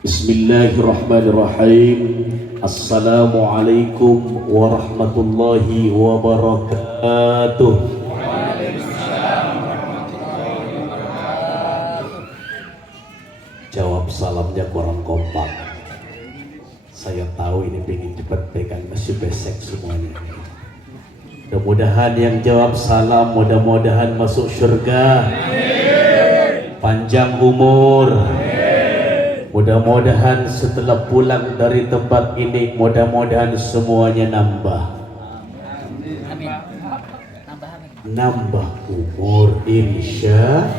Bismillahirrahmanirrahim. Assalamualaikum warahmatullahi wabarakatuh. Jawab salamnya kurang kompak. Saya tahu ini pengen cepat pegang masih besek semuanya. Mudah-mudahan yang jawab salam mudah-mudahan masuk surga. Panjang umur. Mudah-mudahan setelah pulang dari tempat ini mudah-mudahan semuanya nambah umur insya.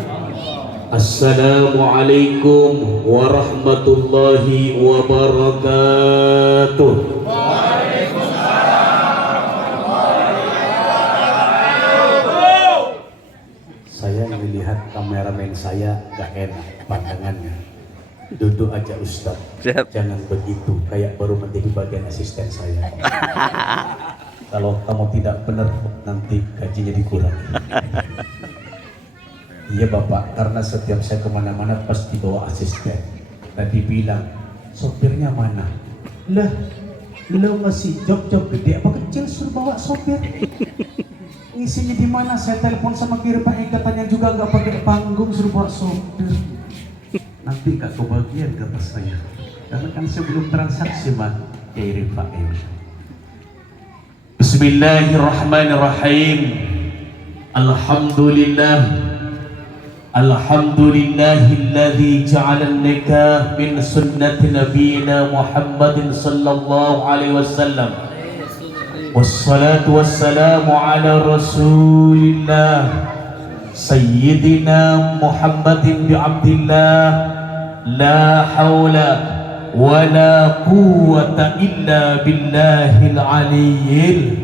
Assalamualaikum warahmatullahi wabarakatuh. Saya melihat kameramen saya gak enak pandangannya. Duduk aja Ustaz. Jangan begitu, kayak baru menjadi bagian asisten saya. Kalau kamu tidak benar nanti gajinya dikurangi. Iya Bapak, karena setiap saya kemana-mana pasti bawa asisten. Tadi bilang, sopirnya mana? Lah, lo masih job gede apa kecil suruh bawa sopir? Isinya di mana? Saya telepon sama Kirpai katanya juga nggak pakai panggung suruh bawa sopir. Nanti gak kebagian kata saya, karena kan sebelum transaksi Mas Kiai Rifai. Bismillahirrahmanirrahim. Alhamdulillahilladzi ja'ala an-nikah min sunnati nabiyyina Muhammadin sallallahu alaihi wasallam. Wassalatu wassalamu ala Rasulillah Sayyidina Muhammadin bi Abdillah. La hawla wa la quwwata illa billahil aliyyil.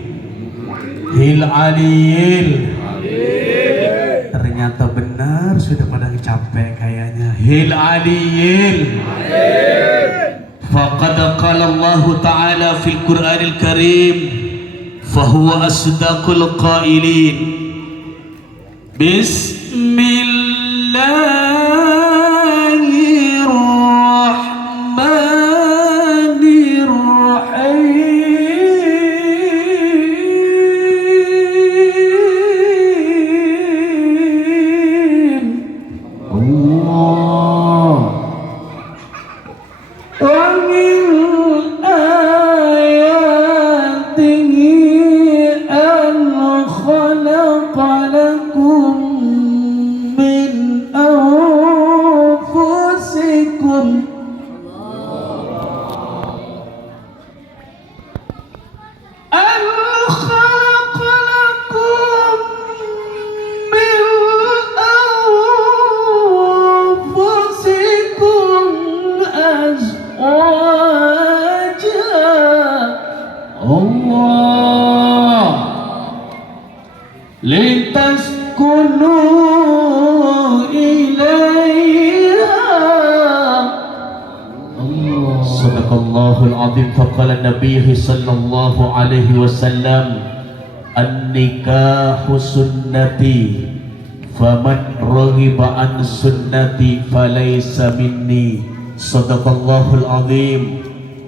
Ternyata benar, sudah pada capek kayaknya. Hil aliyyil. Faqad qala Allah Ta'ala fil Qur'anil Karim, fahuwa asdaqul qailin. Sadaqallahul azim. Faqala Nabihi sallallahu alaihi wasallam, an-nikahu sunnati faman raghiba an sunnati falaysa minni. Sadaqallahul azim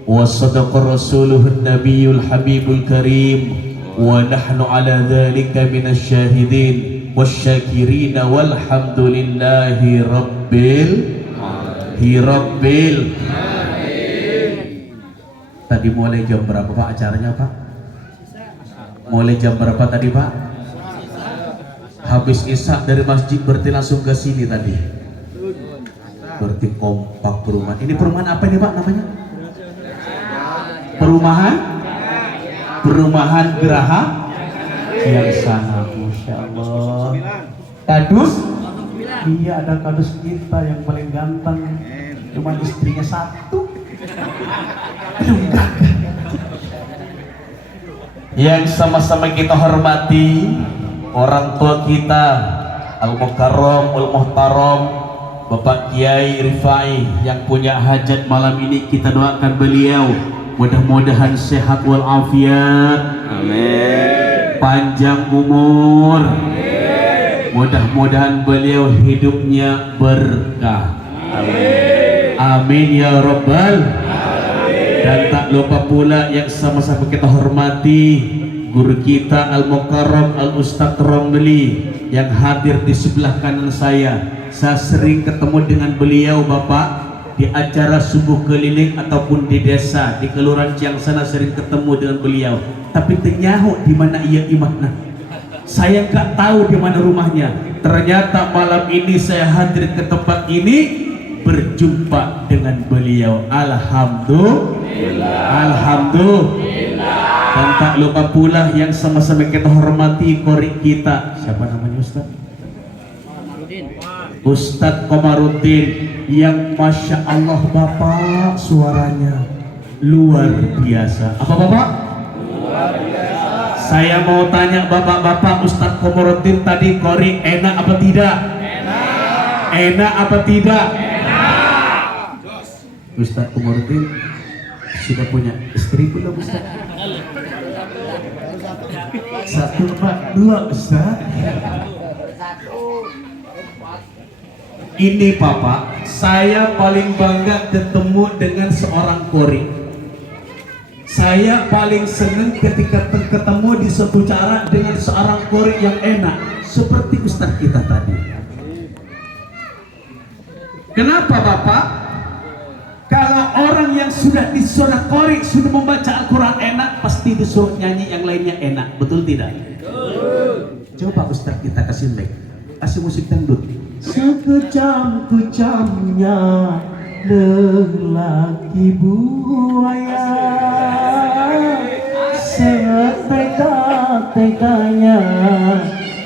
wa sadaqa rasuluhun nabiyyul habibul karim wa nahnu ala dhalika minasyahidin wasyakirin walhamdulillahi rabbil alamin. Tadi mulai jam berapa Pak acaranya Pak? Mulai jam berapa tadi Pak? Habis isya dari masjid berarti langsung ke sini tadi. Berarti kompak perumahan. Ini perumahan apa ini Pak namanya? Perumahan Geraha yang sana. Masya Allah. Kadus? Iya, ada kadus kita yang paling ganteng. Cuma istrinya satu. Yang sama-sama kita hormati orang tua kita Al-Mukarram Al-Muhtaram Bapak Kiai Rifai yang punya hajat malam ini. Kita doakan beliau mudah-mudahan sehat walafiat, amin, panjang umur, amin. Mudah-mudahan beliau hidupnya berkah, amin. Amin ya Rabbal. Dan tak lupa pula yang sama-sama kita hormati guru kita Al-Mukarram Al-Ustadz Romli yang hadir di sebelah kanan saya. Saya sering ketemu dengan beliau Bapak di acara subuh keliling ataupun di desa di Kelurahan Ciangsana, sering ketemu dengan beliau. Tapi tenyahu di mana ia imahna. Saya nggak tahu di mana rumahnya. Ternyata malam ini saya hadir ke tempat ini berjumpa dengan beliau. Alhamdulillah. Alhamdulillah. Dan tak lupa pula yang sama-sama kita hormati korik kita. Siapa namanya Ustaz? Ustadz Komarudin yang Masya Allah Bapak suaranya luar biasa. Apa Bapak? Luar biasa. Saya mau tanya Bapak-bapak, Ustadz Komarudin tadi korik enak apa tidak? Enak. Enak apa tidak? Enak. Ustadz Komarudin sudah punya istri belum Ustadz? Satu Pak, dua Ustadz. Ini Bapak, saya paling bangga ketemu dengan seorang kori. Saya paling senang ketika ketemu di suatu cara dengan seorang kori yang enak seperti Ustaz kita tadi. Kenapa Bapak? Kalau orang yang sudah disuruh kori, sudah membaca Al-Quran enak, pasti disuruh nyanyi yang lainnya enak, betul tidak? Coba Ustaz kita kasih mic, kasih musik dangdut. Sekejam-kejamnya lelaki buaya, setega-teganya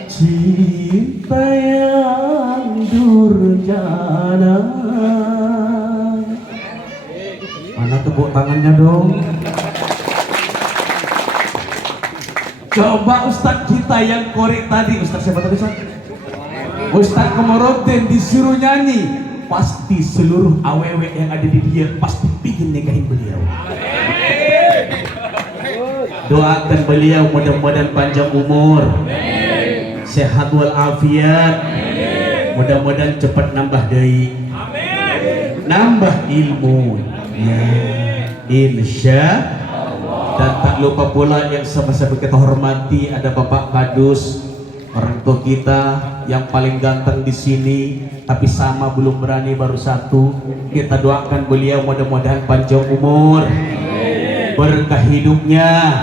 cinta yang durjana. Mana tepuk tangannya dong? Coba Ustadz kita yang korek tadi, Ustadz siapa tadi Ustadz? Ustadz Komarudin disuruh nyanyi, pasti seluruh awewe yang ada di dia pasti pingin nikahin beliau. Doakan beliau mudah-mudahan panjang umur, sehat walafiat, mudah-mudahan cepat nambah dai, nambah ilmu, ya, insya Allah. Dan tak lupa pula yang sama-sama kita hormati ada Bapak Kadus, orang tua kita yang paling ganteng di sini, tapi sama belum berani, baru satu. Kita doakan beliau mudah-mudahan panjang umur, berkah hidupnya,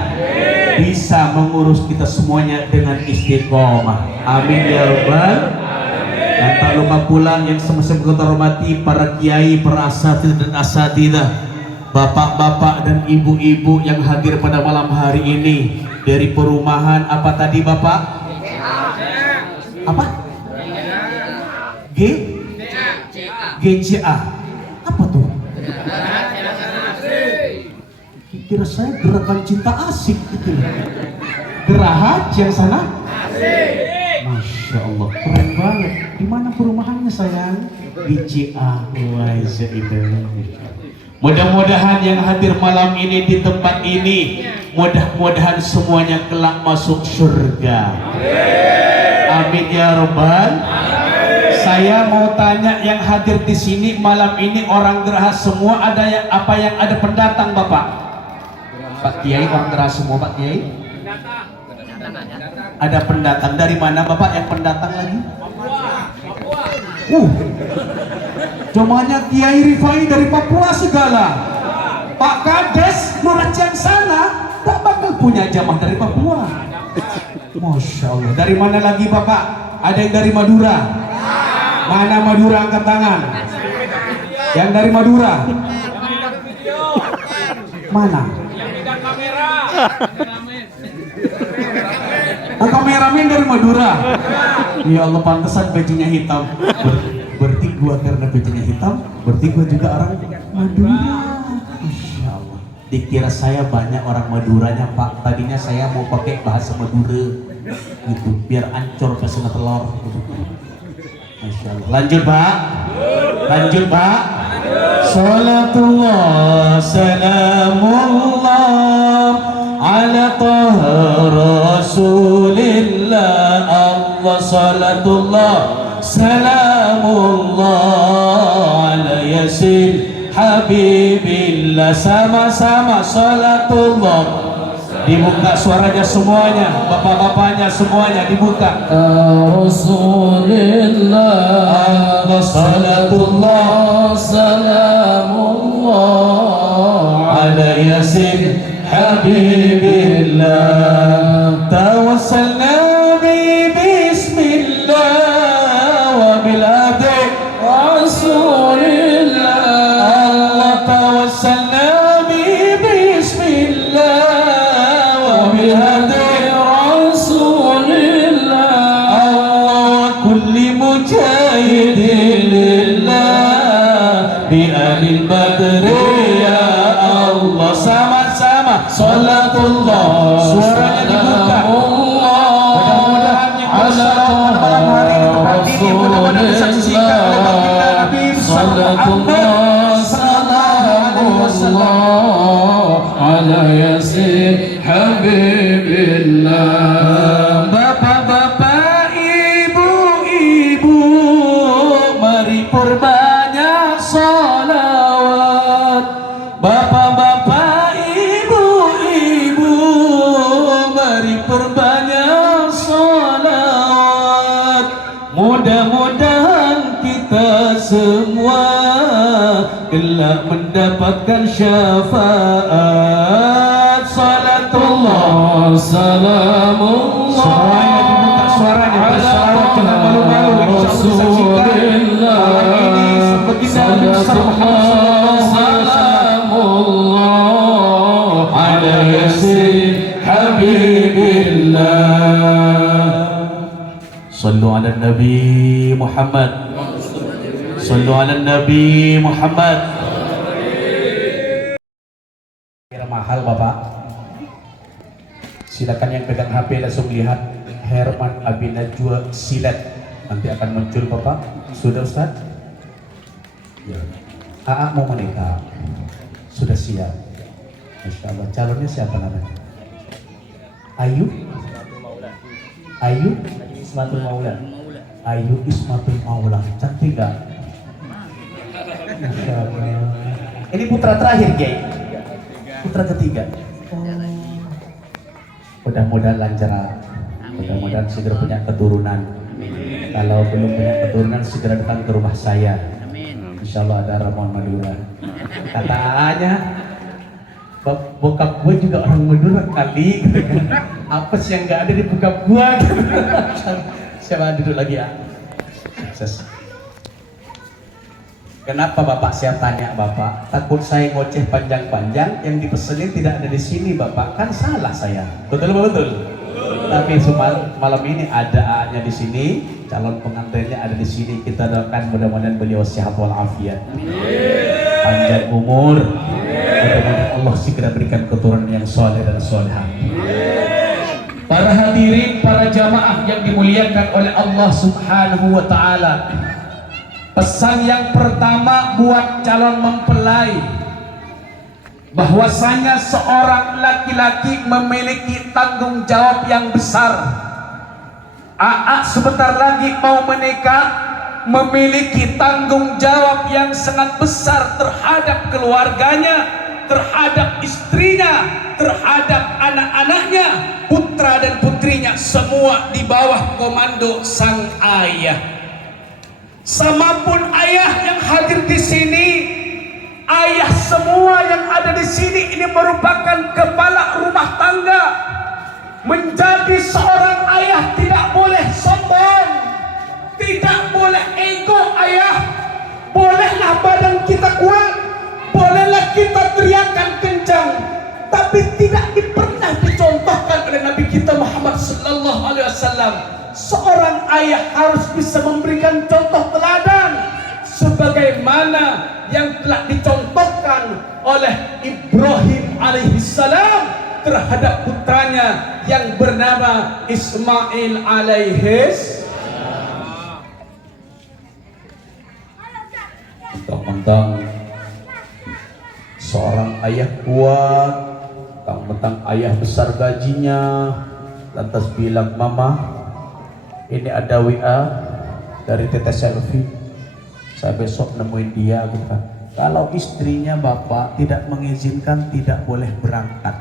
bisa mengurus kita semuanya dengan istiqomah. Amin ya Rabbal. Dan tak lupa pula yang sama-sama kita hormati para kiai, para asatidz dan asatidzah, bapak-bapak dan ibu-ibu yang hadir pada malam hari ini dari perumahan apa tadi Bapak? Apa? GCA. Apa tuh? Kira saya gerakan cinta asik gitu. Geraha yang sana? Masya Allah, keren banget. Di mana perumahannya sayang? GCA. Mudah-mudahan yang hadir malam ini di tempat ini, mudah-mudahan semuanya kelak masuk surga. Amin ya Rabbal. Saya mau tanya yang hadir di sini malam ini orang Geraha semua, ada yang apa yang ada pendatang Bapak? Pak Kiai, orang Geraha semua Pak Kiai? Ada pendatang dari mana Bapak yang pendatang lagi? Jamaahnya Kiai Rifai dari Papua segala. Pak Kades Kelurahan Ciangsana tak bakal punya jamaah dari Papua. Masya Allah. Dari mana lagi Bapak? Ada yang dari Madura? Mana Madura, angkat tangan. Yang dari Madura? Mana? Oh, kameramen dari Madura. Ya Allah, pantesan bajunya hitam. Berarti gua karena bajunya hitam, berarti gua juga orang Madura. Masya Allah. Dikira saya banyak orang Maduranya Pak. Tadinya saya mau pakai bahasa Madura gitu, biar ancur pesona telur gitu. Masya Allah. Lanjut Pak. Lanjut Pak. Salatullah salamullah ala taha rasulillah. Allah salatullah salamullah ala yasin habibillah. Sama-sama salatullah. Dibuka suaranya semuanya, bapak-bapaknya semuanya dibuka. Rasulillah Salatullah salamullah ala yasin habibillah. Tawassalna bi bismillah wa bil hadi Rasulillah Allah. Tawassalna bi bismillah wa bil hadi Rasulillah Allah. Kulli mujahidin lillah bi alil badri ya Allah. Sama-sama salatullah. Suaranya dibuka. Mudah-mudahan yang bersalat pada malam hari ini tempat ini mudah-mudahan disaksikan oleh baginda Nabi Salatullah salamullah ala yasin habibillah. Bapak-bapak, ibu-ibu, mari perbanyak salawat. Bapak-bapak, ibu-ibu, mari perbanyak salawat. Mudah-mudahan kita semua kelak mendapatkan syafaat. Salatullah Salamullah semuanya dibuka suaranya bersalawat jangan malu-malu. Rasulillah salamullah ala yasin habibillah. Sallu ala Nabi Muhammad. Sallu ala Nabi Muhammad. Kira mahal Bapak. Silakan yang pegang HP langsung lihat Herman Abi Najwa Silat. Nanti akan muncul Bapak. Sudah Ustaz? Ya. AA mau menikah. Sudah siap. Masya Allah. Calonnya siapa namanya? Ayu? Ayu? Ismatul Maula. Ayu Ismatul Maula. Cantik gak? Masya Allah. Ini putra terakhir, Kiai. Putra ketiga. Mudah-mudahan lancar. Mudah-mudahan segera punya keturunan. Kalau belum punya keturunan segera datang ke rumah saya. Insya Allah ada Ramon Madura. Katanya bokap gue juga orang Madura kali. Apa sih yang nggak ada di bokap gue? Siapa duduk lagi ya? Sukses. Kenapa Bapak saya tanya Bapak? Takut saya ngoceh panjang-panjang, yang dipesenin tidak ada di sini Bapak. Kan salah saya. Betul betul. Tapi malam ini ada A-nya di sini, calon pengantinnya ada di sini. Kita doakan mudah-mudahan beliau sehat walafiat. Panjang umur. Mudah-mudahan Allah segera berikan keturunan yang soleh dan solehah. Para hadirin, para jamaah yang dimuliakan oleh Allah Subhanahu wa taala. Pesan yang pertama buat calon mempelai, bahwasanya seorang laki-laki memiliki tanggung jawab yang besar. AA sebentar lagi mau menikah, memiliki tanggung jawab yang sangat besar terhadap keluarganya, terhadap istrinya, terhadap anak-anaknya, putra dan putrinya, semua di bawah komando sang ayah. Sama pun ayah yang hadir di sini, ayah semua yang ada di sini ini merupakan kepala rumah tangga. Menjadi seorang ayah tidak boleh sombong, tidak boleh ego ayah. Bolehlah badan kita kuat, bolehlah kita teriakan kencang, tapi tidak pernah dicontohkan oleh Nabi kita Muhammad sallallahu alaihi wasallam. Seorang ayah harus bisa memberikan contoh teladan sebagaimana yang telah dicontohkan oleh Ibrahim alaihissalam terhadap putranya yang bernama Ismail alaihis. Mentang-mentang seorang ayah kuat, mentang-mentang ayah besar gajinya, lantas bilang, "Mama, ini ada WA dari Tete Selfie, saya besok nemuin dia," gitu kan. Kalau istrinya bapak tidak mengizinkan, tidak boleh berangkat.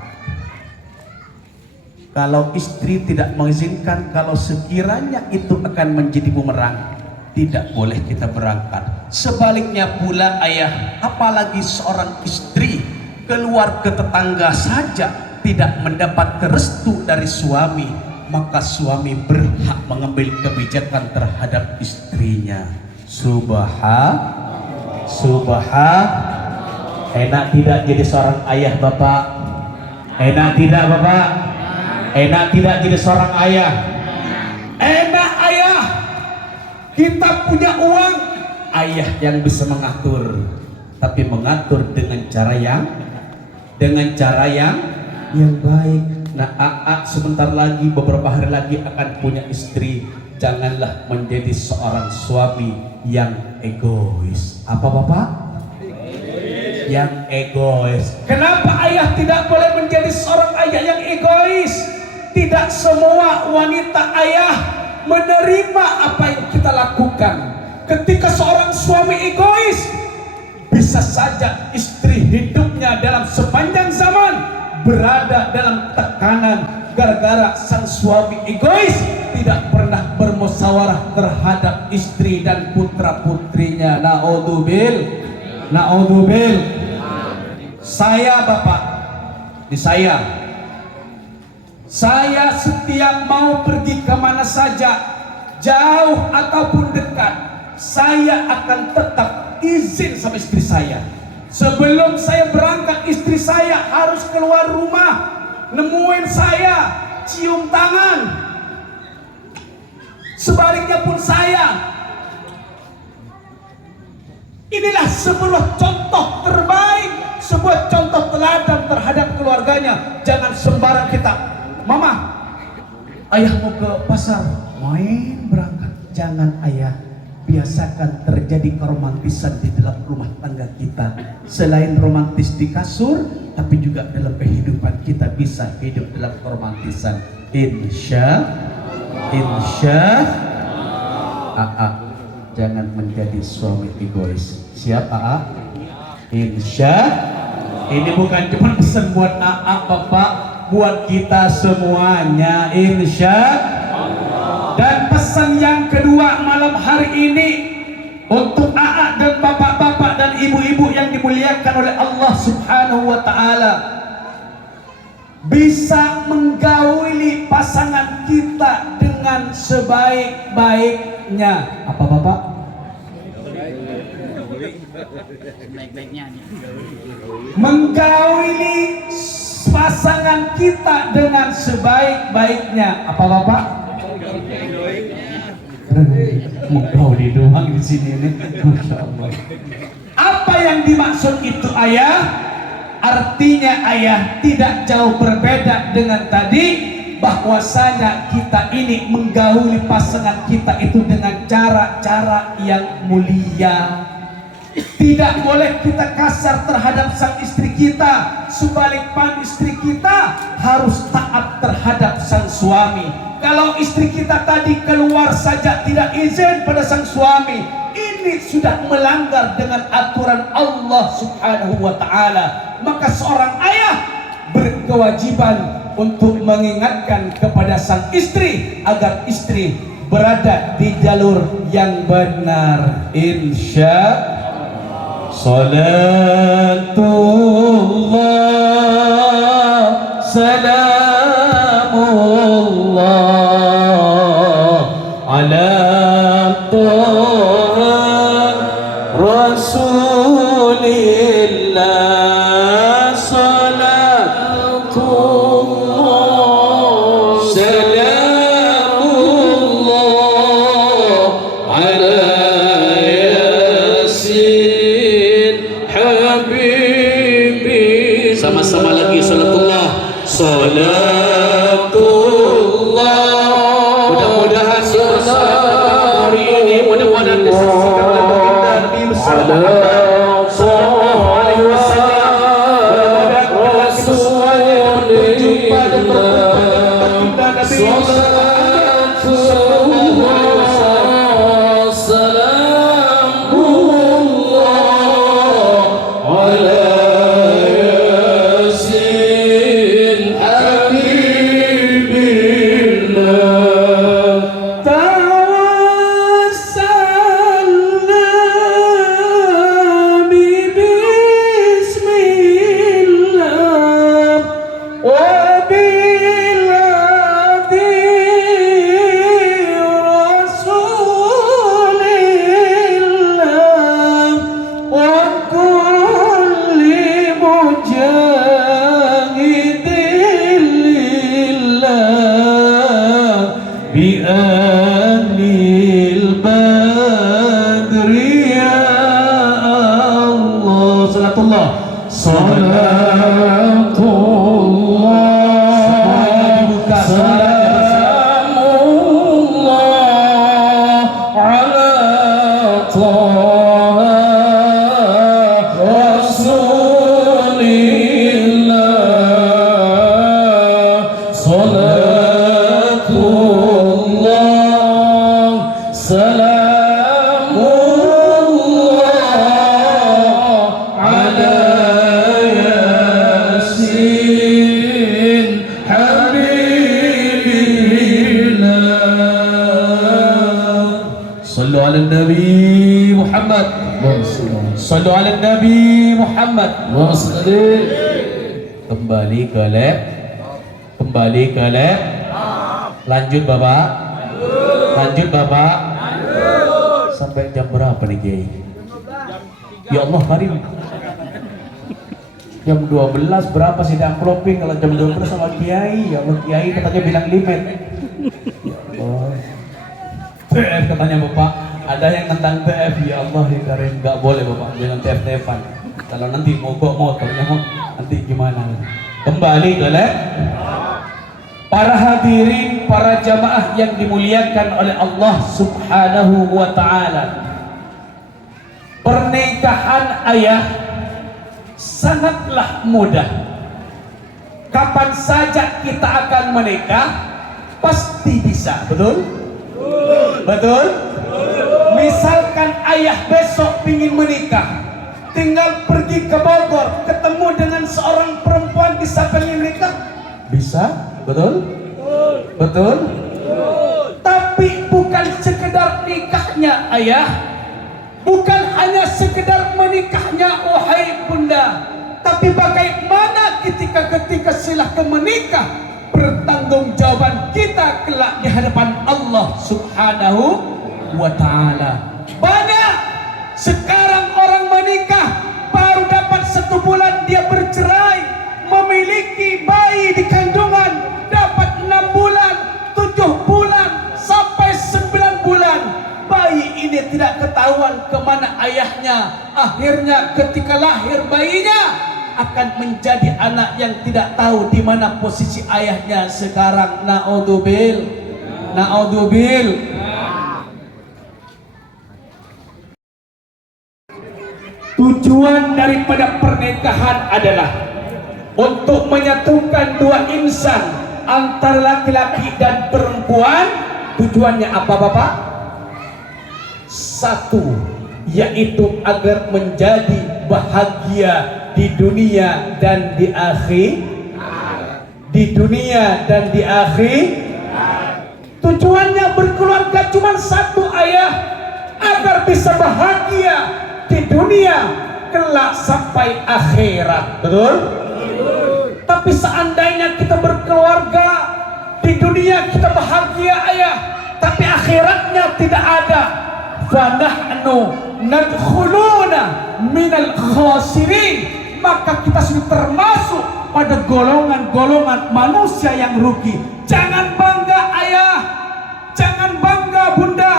Kalau istri tidak mengizinkan, kalau sekiranya itu akan menjadi bumerang, tidak boleh kita berangkat. Sebaliknya pula ayah, apalagi seorang istri keluar ke tetangga saja tidak mendapat restu dari suami, maka suami berhak mengambil kebijakan terhadap istrinya. Enak tidak jadi seorang ayah bapak? Enak tidak bapak? Enak tidak jadi seorang ayah? Enak ayah, kita punya uang, ayah yang bisa mengatur, tapi mengatur dengan cara yang baik. Nah, sebentar lagi, beberapa hari lagi akan punya istri. Janganlah menjadi seorang suami yang egois. Apa bapak? Yang egois. Kenapa ayah tidak boleh menjadi seorang ayah yang egois? Tidak semua wanita ayah menerima apa yang kita lakukan. Ketika seorang suami egois, bisa saja istri hidupnya dalam sepanjang zaman berada dalam tekanan gara-gara sang suami egois tidak pernah bermusyawarah terhadap istri dan putra-putrinya. Naudzubil. Saya bapak, saya setiap mau pergi kemana saja, jauh ataupun dekat, saya akan tetap izin sama istri saya. Sebelum saya berangkat, istri saya harus keluar rumah, nemuin saya, cium tangan. Sebaliknya pun saya. Inilah sebuah contoh terbaik, sebuah contoh teladan terhadap keluarganya. Jangan sembarang kita, mama, ayah mau ke pasar, main berangkat. Jangan ayah. Biasakan terjadi keromantisan di dalam rumah tangga kita. Selain romantis di kasur, tapi juga dalam kehidupan kita bisa hidup dalam keromantisan. Insya jangan menjadi suami egois. Siap Insya. Ini bukan cuma pesan buat bapak, buat kita semuanya. Insya. Dan pesan yang kedua malam hari ini untuk dan bapak-bapak dan ibu-ibu yang dimuliakan oleh Allah Subhanahu wa taala, bisa menggauli pasangan kita dengan sebaik-baiknya. Apa bapak? Menggauli pasangan kita dengan sebaik-baiknya. Apa bapak? Menggauli doang di sini nih. Masya Allah. Apa yang dimaksud itu ayah? Artinya ayah tidak jauh berbeda dengan tadi, bahwasanya kita ini menggauli pasangan kita itu dengan cara-cara yang mulia. Tidak boleh kita kasar terhadap sang istri kita. Sebaliknya istri kita harus taat terhadap sang suami. Kalau istri kita tadi keluar saja tidak izin pada sang suami, ini sudah melanggar dengan aturan Allah Subhanahu wa taala. Maka seorang ayah berkewajiban untuk mengingatkan kepada sang istri agar istri berada di jalur yang benar. Insya Salatullah salamullah ala Rasulillah. Salatullah salamullah ala Habibi. Sama-sama lagi salatullah. Salatullah. Mudah-mudahan hari ini mudah-mudahan disaksikan oleh baginda Nabi Muhammad sallallahu alaihi wasallam. Mudah-mudahan kita semua berjumpa dan bertemu dengan baginda Nabi sallallahu alaihi wasallam. مجاهد لله بأهل البدر يا الله. صلاة الله صلاة الله سلام الله على طه رسول الله. صلاة الله سلام الله على ياسين حبيبنا. صلوا على النبي محمد. صلوا على النبي محمد. Kembali ke lab. Kembali ke lab. Lanjut Bapak. Lanjut Bapak. Sampai jam berapa nih Kiai? Ya Allah Karim. Jam 12 berapa sidang closing kalau jam 12 sama Kiai? Ya Allah Kiai katanya bilang limit. Ya Allah. TF katanya Bapak. Ada yang tentang TF. Ya Allah ya Karim, nggak boleh Bapak jangan TF-TFan. Kalau nanti mogok motornya nanti gimana? Kembali ke lab. Para hadirin, para jamaah yang dimuliakan oleh Allah Subhanahu wa Ta'ala, pernikahan ayah sangatlah mudah. Kapan saja kita akan menikah, pasti bisa. Betul? Betul? Misalkan ayah besok ingin menikah, tinggal pergi ke Bogor, ketemu dengan seorang perempuan bisa pengen menikah, bisa. Betul? Betul? Tapi bukan sekedar nikahnya ayah, bukan hanya sekedar menikahnya wahai bunda, tapi bagaimana ketika silahkan menikah, pertanggungjawaban kita kelak di hadapan Allah Subhanahu wa Ta'ala. Banyak sekarang orang menikah baru dapat 1 bulan dia bercerai, memiliki bayi di kandungan dapat 6 bulan, 7 bulan sampai 9 bulan. Bayi ini tidak ketahuan kemana ayahnya. Akhirnya ketika lahir bayinya akan menjadi anak yang tidak tahu di mana posisi ayahnya sekarang. Naudzubil. Naudzubil. Tujuan daripada pernikahan adalah untuk menyatukan dua insan antara laki-laki dan perempuan. Tujuannya apa Bapak? Satu, yaitu agar menjadi bahagia di dunia dan di akhir. Di dunia dan di akhir. Tujuannya berkeluarga cuma satu ayah, agar bisa bahagia di dunia kelak sampai akhirat. Betul? Tapi seandainya kita berkeluarga, di dunia kita bahagia ayah, tapi akhiratnya tidak ada, fanahnu nadkhuluna minal khasirin, maka kita sudah termasuk pada golongan-golongan manusia yang rugi. Jangan bangga ayah, jangan bangga bunda,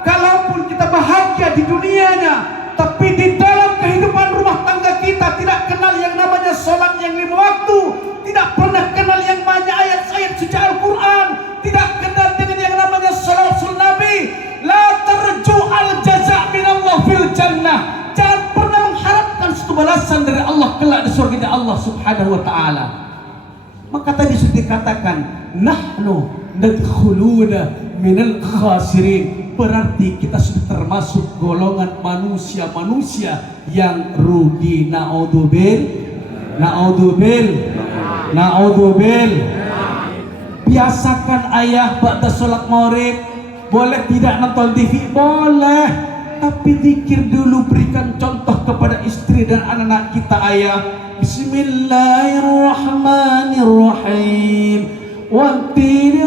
kalaupun kita bahagia di dunianya, tapi di dalam kehidupan rumah tangga kita tidak kenal yang namanya sholat yang 5 waktu, tidak pernah kenal yang namanya ayat-ayat suci Al-Quran, tidak kenal dengan yang namanya salatul Nabi. La tarju al-jaza' minallah fil jannah. Jangan pernah mengharapkan suatu balasan dari Allah kelak di surga Allah Subhanahu wa Ta'ala. Maka tadi sudah dikatakan nahnu nadkhuluna minal khasirin, berarti kita sudah termasuk golongan manusia-manusia yang rugi. Naudzubil, naudzubil, naudzubil. Biasakan ayah ba'da sholat maghrib, boleh tidak nonton TV? Boleh, tapi zikir dulu, berikan contoh kepada istri dan anak-anak kita ayah. Bismillahirrahmanirrahim. Wattini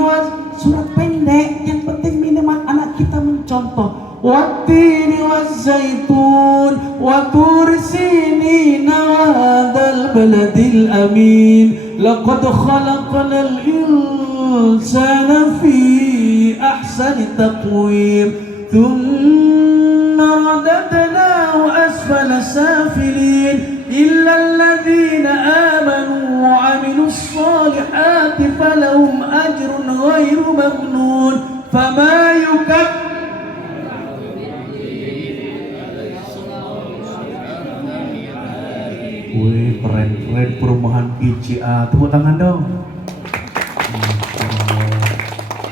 surat pendek, yang penting minimal anak kita mencontoh. Wattini wazzaitun wa tur sinina wa hadzal البلد الأمين لقد خلقنا الإنسان في أحسن تقويم ثم رددناه أسفل سافلين إلا الذين آمنوا وعملوا الصالحات فلهم أجر غير ممنون فما يكفر. Wih, keren perumahan PCA. Tepuk tangan dong.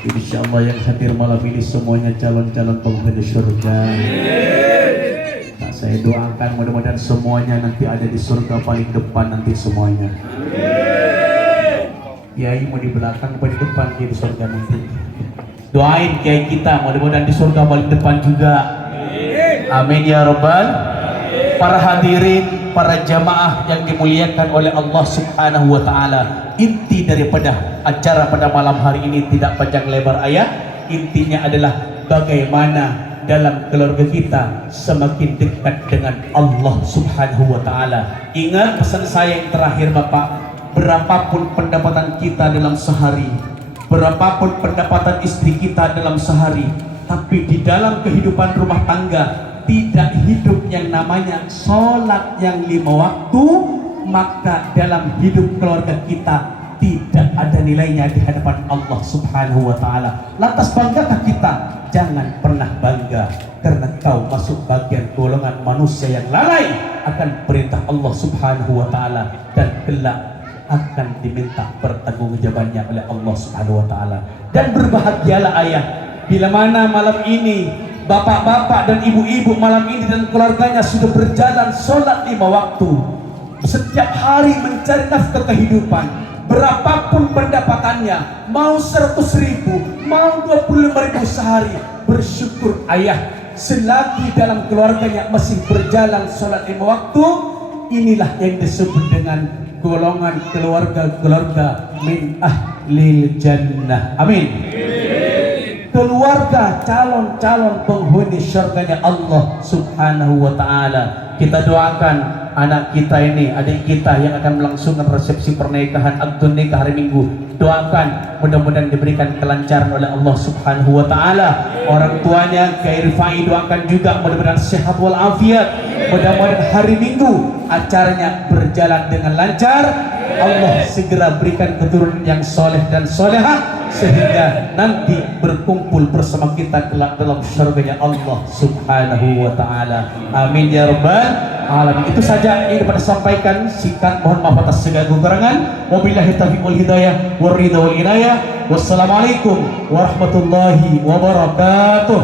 Insya Allah yang hadir malam ini semuanya calon-calon penghuni surga. Nah, saya doakan mudah-mudahan semuanya nanti ada di surga paling depan nanti semuanya. Kiai mau di belakang apa di depan di surga nanti? Doain kiai kita mudah-mudahan di surga paling depan juga. Amin ya rabbal. Para hadirin, para jamaah yang dimuliakan oleh Allah Subhanahu wa taala. Inti daripada acara pada malam hari ini tidak panjang lebar ayat. Intinya adalah bagaimana dalam keluarga kita semakin dekat dengan Allah Subhanahu wa taala. Ingat pesan saya yang terakhir Bapak, berapapun pendapatan kita dalam sehari, berapapun pendapatan istri kita dalam sehari, tapi di dalam kehidupan rumah tangga tidak hidup yang namanya sholat yang 5 waktu, maka dalam hidup keluarga kita tidak ada nilainya di hadapan Allah Subhanahu wa taala. Lantas banggakah kita? Jangan pernah bangga, karena kau masuk bagian golongan manusia yang lalai akan perintah Allah Subhanahu wa taala dan kelak akan diminta pertanggungjawabannya oleh Allah Subhanahu wa taala. Dan berbahagialah ayah bila mana malam ini bapak-bapak dan ibu-ibu malam ini dan keluarganya sudah berjalan sholat 5 waktu, setiap hari mencari nafkah kehidupan, berapapun pendapatannya, mau 100.000, mau 25.000 sehari, bersyukur ayah selagi dalam keluarganya masih berjalan sholat 5 waktu. Inilah yang disebut dengan golongan keluarga min ahlil jannah. Amin. Keluarga calon-calon penghuni syurganya Allah Subhanahu wa taala. Kita doakan anak kita ini, adik kita yang akan melangsungkan resepsi pernikahan akad nikah hari Minggu. Doakan mudah-mudahan diberikan kelancaran oleh Allah Subhanahu wa taala. Orang tuanya Kiai Rifai doakan juga mudah-mudahan sehat walafiat. Mudah-mudahan hari Minggu acaranya berjalan dengan lancar. Allah segera berikan keturunan yang soleh dan solehah sehingga nanti berkumpul bersama kita kelak dalam syurganya Allah Subhanahu wa taala. Amin ya rabbal alamin. Itu saja yang dapat sampaikan, singkat, mohon maaf atas segala kekurangan. Wabillahi taufiq wal hidayah war ridha wal inayah. Wassalamualaikum warahmatullahi wabarakatuh.